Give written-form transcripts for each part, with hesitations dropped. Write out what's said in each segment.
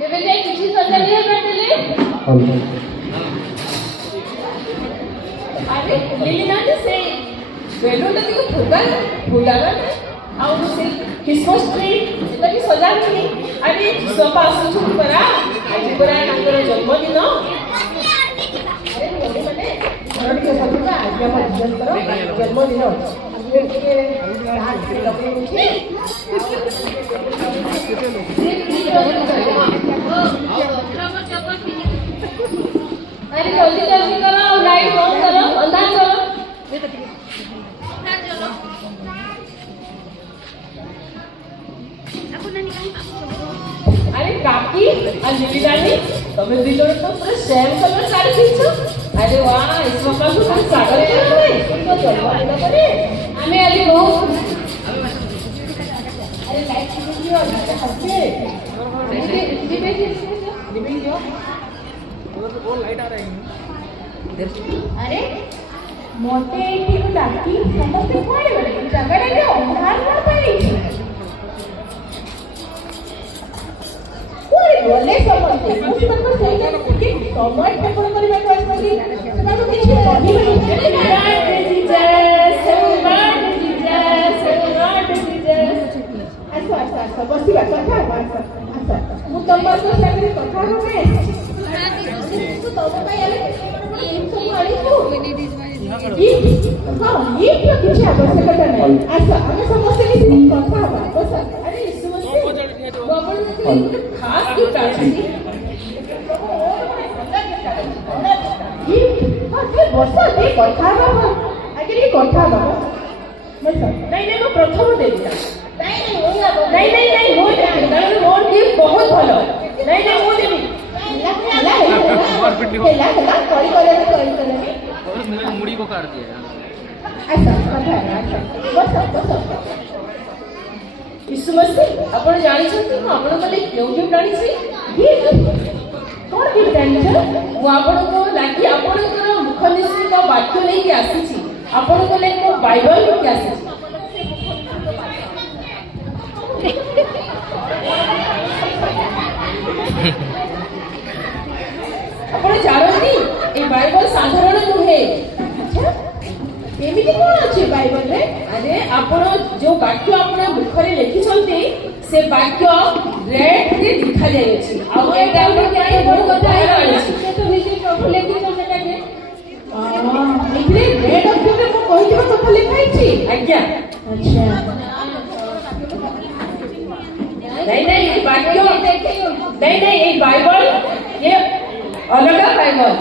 କେବେ ଯାଇ କିଛି ସଜାଡ଼ି ହେଇପାରିଲେ ଆରେ ଲିଲି ନାହାନ୍ତି ସେ ବେଲୁନଟା ଟିକେ ଫୁଗାଲା ଆଉ ସେ କ୍ରିସମସ୍ ଟ୍ରି ସେଟା ବି ସଜାଡ଼ିନି ଆରେ ସପା ଆସୁଛନ୍ତି ପରା ଆଜି ପରା ତାଙ୍କର ଜନ୍ମଦିନ ଆରେ ମାନେ ଘର ଟିକେ ସଜିବା ଆଜି ଆମ ଝିଅଙ୍କର ଜନ୍ମଦିନ ଆମେ ଟିକେ ଲଗେଇ ଦେଉଛି अरे जल्दी जल्दी करो और लाइट बंद करो अंधार करो अरे काकी और लिली रानी तुम्हें दी जण तो पूरा सेम कलर साड़ी पीछो अरे वाह इसमें का तो सागर है तो चलो आइला करे हमें अभी बहुत अरे लाइट कीजिए और हंसे डिबे जो वो लाइट आ रही है अरे मोटे ठीक लागी समझते पड़े बड़े जगह रे अंधार न पड़ी कोई बोले समझते उस पर तो सही है कि समय पे कोई करबे तो असली सेटा तो किछ कहि नहीं बसिबा कथा अच्छा मु तम्मा तो सागरे कथा होबे तू तो भाई आले सब आले तू हां ये तो किछ आवश्यकता नहीं अच्छा हमें समझते नहीं कथा होबा बस अरे समझते बाबू ने खास की टाची ये हां ये बस दे कथा होबा आगे ये कथा होबा नहीं मैं प्रथम देता नहीं वो देबी मोर गिफ्ट बहुत भलो नहीं वो देबी मुड़ी को काट दिया यीशु मसीह आपण जानि छथि मु आपण को ले क्यों गिफ्ट आनी छी कोन गिफ्ट आनी छ मु आपण को लागी आपण को मुख निश्चित वाक्य नै कि आसी छी आपण को ले को बाइबल लेके आसी छी आपण जानती ए बाइबल साधारण नुहे अच्छा एमिति कोन अछि बाइबल रे अरे आपण जो वाक्य आपण मुख रे लिखि छथि से वाक्य रेड रे लिखा जाय अछि आ एटा के बहुत कथा है से तो निजे प्रभु लिखि छ सेटा के इतने रेड अक्षर में मु कहि दिबा कथा लिखाइ छी आज्ञा अच्छा नहीं वाक्य नहीं ये बाइबल ये अलग बाइबल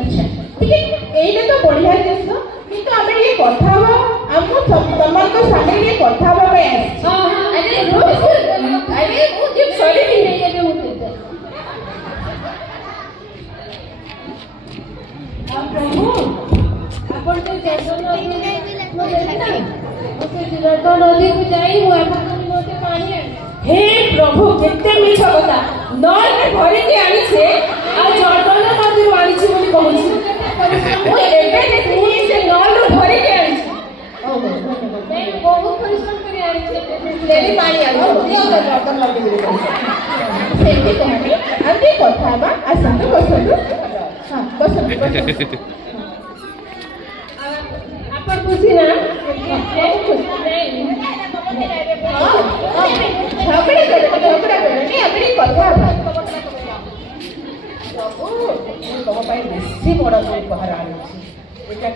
अच्छा ठीक है एइले तो बढ़िया जिंस किंतु हमें ये कथा बा हमको तमर को सामने ये कथा बा पे हां अरे वो गिफ्ट सॉरी नहीं है ये होते आप प्रभु अपन तो जैसा तो नदी को जाई वो अपन हे प्रभु केते मिछ कथा नल में भरी के आनी छे आ जर्दन नदी रो आनी छी बोली कहू छी ओ एबे देखि से नल रो भरी के आनी छी ओ मैं बहुत परिश्रम करे आनी छी लेली पानी आलो दियो जर्दन नदी रो सेठी कहनी आंती कथा बा आसंत बसतु हां बसतु अपन खुशी ना झगड़ा नहीं अपनी कथा तुम बेसी बड़ उपहार आनी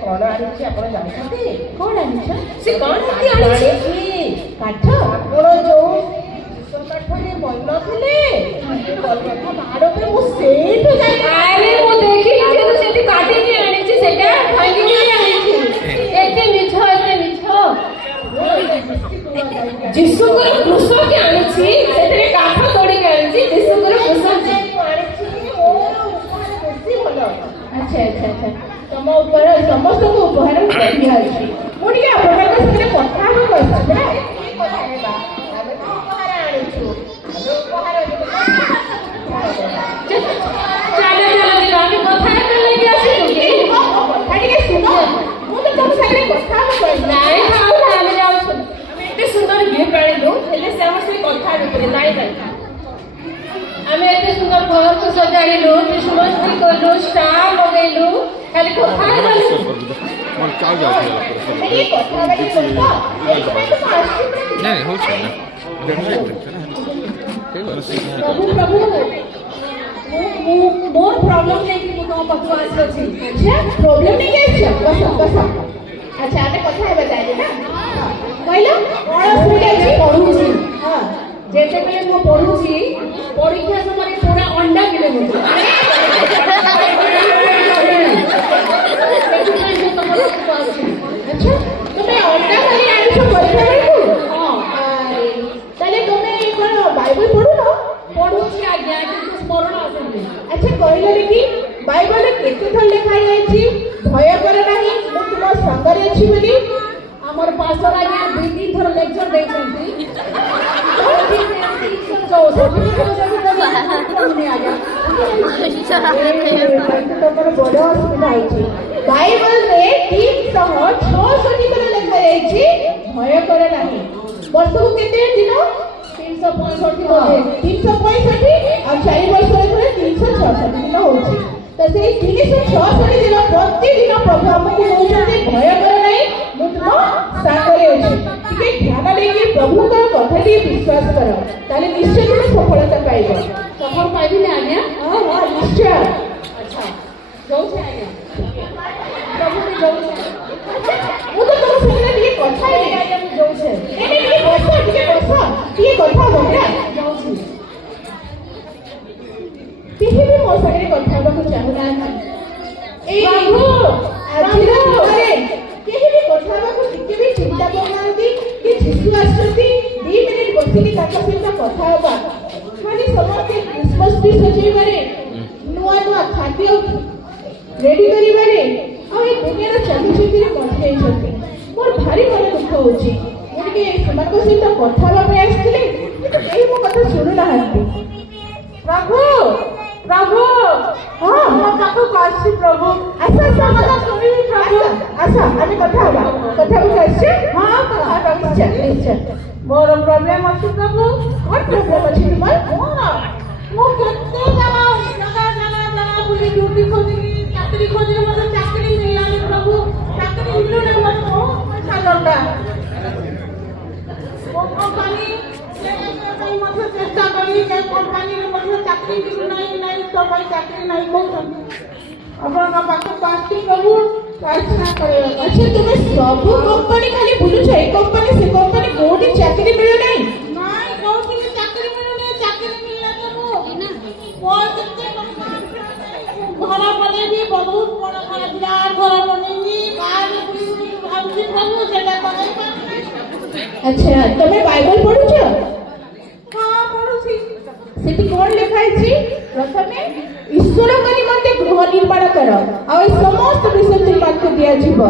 कौन आनी आप जानते कौन आनी से कौन आनी काठ आप जो काठरे बन थे बाहर पे मुझे अरे वो देखी काटी आनी भांगी आनी जीशु को क्रूस के आनी छी सेतरे काठ तोड़ी के आनी छी जीशु को क्रूस जे आनी छी मोर ऊपर बेसी भलो अच्छा तम ऊपर समस्त को उपहार दिया अछि मोडी आपन का से कथा हो बस ना कथा हेबा हमें उपहार आनी छी उपहार चलो हम कथा कर लेके आसी कथा के सुनो मु तो तुम सारे कथा हो नहीं हम जाऊ सुंदर गिफ्ट आनी दो हेले से हमर से कथा रे नाइ घर को सजाड़िलु क्रिसमस ट्री कलु स्टार लगेलु खाली कथा नहीं हो ना प्रभु प्रभु मोर प्रॉब्लम नहीं कि मु तुम पक्ष आसी अच्छा प्रॉब्लम नहीं के बस अच्छा आने कथा है बताइए ना कहलो कोन स्कूल अछि पढुछि हां जेते बेले मु पढुछि परीक्षा समय पूरा अंडा मिले मुझे अच्छा तुम्हें अंडा खाली आनी सब परीक्षा बेलू हां अरे ताले तुम्हें कोन बाइबल पढु ना पढुछि आज्ञा किंतु स्मरण आसेनी अच्छा कहलो कि बाइबल केते थल लिखा जायछि भय कर नाही मु तुम संगरे अछि बोली हमर पास्टर आज्ञा दुई तीन थर लेक्चर देछंती बाइबल में 366 थर लिखा जायछि भय कर नाही वर्ष को केते दिन 365 और 4 वर्ष रे 366 दिन होछि तो से 366 दिन प्रतिदिन प्रभु हमको कहउछते भय कर नाही मु तुम सागरे अछि टिके ध्यान देके प्रभु का कथा दी विश्वास करो ताले निश्चय तुम सफलता पाइबो सफल पाइबी ना आज्ञा हां निश्चय अच्छा जाऊ छे आज्ञा प्रभु ने जाऊ छे मु तो तुम संगे टिके कथा है आज्ञा मु जाऊ छे एने टिके कथा हो ना जाऊ छे केही भी मो संगे कथा होबा चाहना ए बाबू आज रे केही भी कथा होबा टिके भी चिंता करनांती कि जीसु आछंती 2 मिनिट बसिली ताका सहित कथा होबा खाली समस्त क्रिसमस ट्री सजेइबारे नुआ नुआ खाद्य रेडी करिबारे आ ए दुनियार चालीचेतिरे मरि जाइछंती मोर भारी मन दुख होची मोरके समाको सहित कथा होबा आस्थिले केही मो कथा सुनु नाहंती प्रभु प्रभु हां मो पाखो कासी प्रभु ऐसा कथा सुनिबी प्रभु अच्छा आमे कथा को आछे हां कथा निश्चय मोर प्रॉब्लम अछि प्रभु व्हाट प्रॉब्लम अछि तुमार मो केते जाना बुली ड्यूटी खोजिली चाकरी खोजिली मते चाकरी मिलानी प्रभु चाकरी मिलु ना मतो पैसा लंडा ओ कंपनी मते चेष्टा करी के कंपनी रे मते चाकरी मिलु नहीं तो भाई चाकरी नहीं कहउछन अपन का पाखो पार्टी प्रभु प्रार्थना करे अच्छा तुमे सब कंपनी खाली बुलु छै कंपनी से कंपनी कोठी चाकरी मिलु नहीं नहीं कोठी चाकरी मिलु नहीं चाकरी मिलला तो बहुत घर बने भी बहुत बड़ा घर विराट घर बनेनी कार भाउजी प्रभु सेटा करे अच्छा तुमे बाइबल पढु छ हां पढु छी सेठी कोन लिखा अछि प्रथमे ईश्वर का निमंते गृह निर्माण कर और समस्त विषय तुम को दिया जीव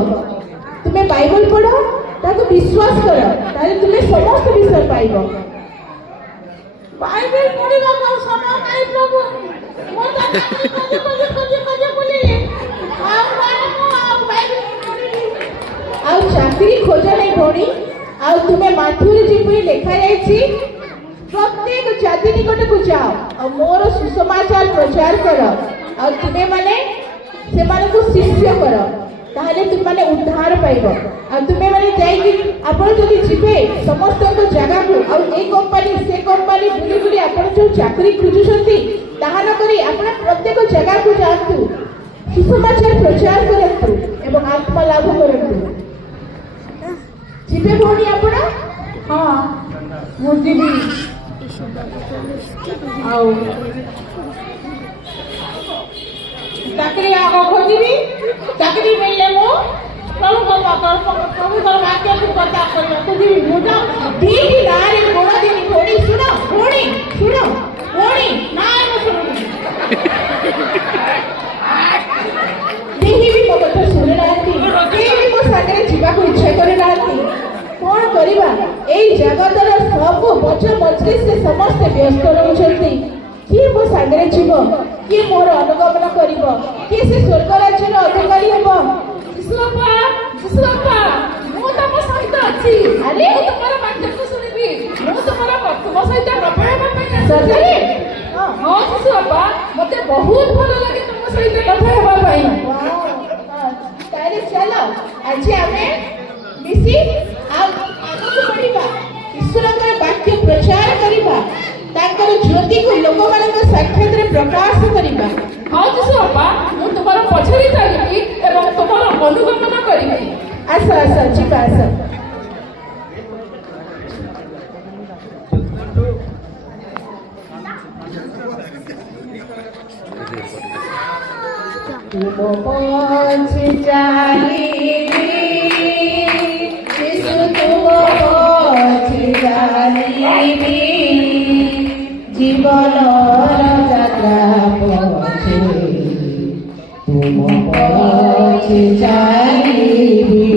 तुम्हें बाइबल पढ़ो ताको विश्वास कर ताले तुम्हें समस्त विषय पाइबो बाइबल पढ़िबा को समय नहीं प्रभु मो तो बोली आप बाइबल पढ़ी आ चाकरी खोजा नहीं भोनी आ तुम्हें माथुरी जीपुरी लिखा जायछि प्रत्येक जाति निकट को जाओ और मोर सुसमाचार प्रचार कर और तुम्हें माने से माने को शिष्य कर ताहले तुम माने उद्धार पाइबो और तुम्हें माने जाई कि आपण जदी जिबे समस्त को जगह को और ए कंपनी से कंपनी बुली बुली आपण जो चाकरी खोजुछंती ताहा न करी आपण प्रत्येक जगह को जातु सुसमाचार प्रचार करतु एवं आत्मा लाभ करतु जिबे भोनी आपण हां मुझे भी आओ चाकरी आगो खोजिबी चाकरी मिलले मो प्रभु कर वाक्य को पता करबो खोजिबी मुजा दीदी नारे गोड़ा देनी थोड़ी सुनो ना मो सुनो देही भी मो कथा सुने नाती देही भी मो सागरे जीवा को इच्छा करे नाती कौन करिबा एई जगतर सब बच मजलिस से समस्त व्यस्त रहउछंती कि मो सागरे जीव कि मोर अनुगमन करिवो कि से स्वर्ग राज्य रो अधिकारी हेबो जिसुअप्पा मो तम सहित अछि अरे मो तमरा वाक्य को सुनिबी मो तमरा मो सहित प्रभु हेबा सतरे ହଁ ଶିଶୁ ବାପା ମତେ ବହୁତ ଭଲ ଲାଗେ ତମ ସହିତ କଥା ହେବା ପାଇଁ। ତାହେଲେ ଚାଲ ଆଜି ଆମେ ମିଶି ଆଗକୁ ବଢିବା, ଈଶ୍ୱରଙ୍କର ବାକ୍ୟ ପ୍ରଚାର କରିବା, ତାଙ୍କର ଜ୍ୟୋତିକୁ ଲୋକମାନଙ୍କ ସାକ୍ଷାତରେ ପ୍ରକାଶ କରିବା। ହଁ ଶିଶୁ ବାପା ମୁଁ ତୁମର ପଛରେ ଚାଲିବି ଏବଂ ତୁମର ଅନୁଗମନ କରିବି। ଆସ ଆସ ଯିବା ଆସ। ତୁମ ପଛେ ଚାଲିବି ଯୀଶୁ, ତୁମ ପଛେ ଚାଲିବି, ଜୀବନର ଯାତ୍ରା ପଛେ ତୁମ ପଛେ ଚାଲିବି।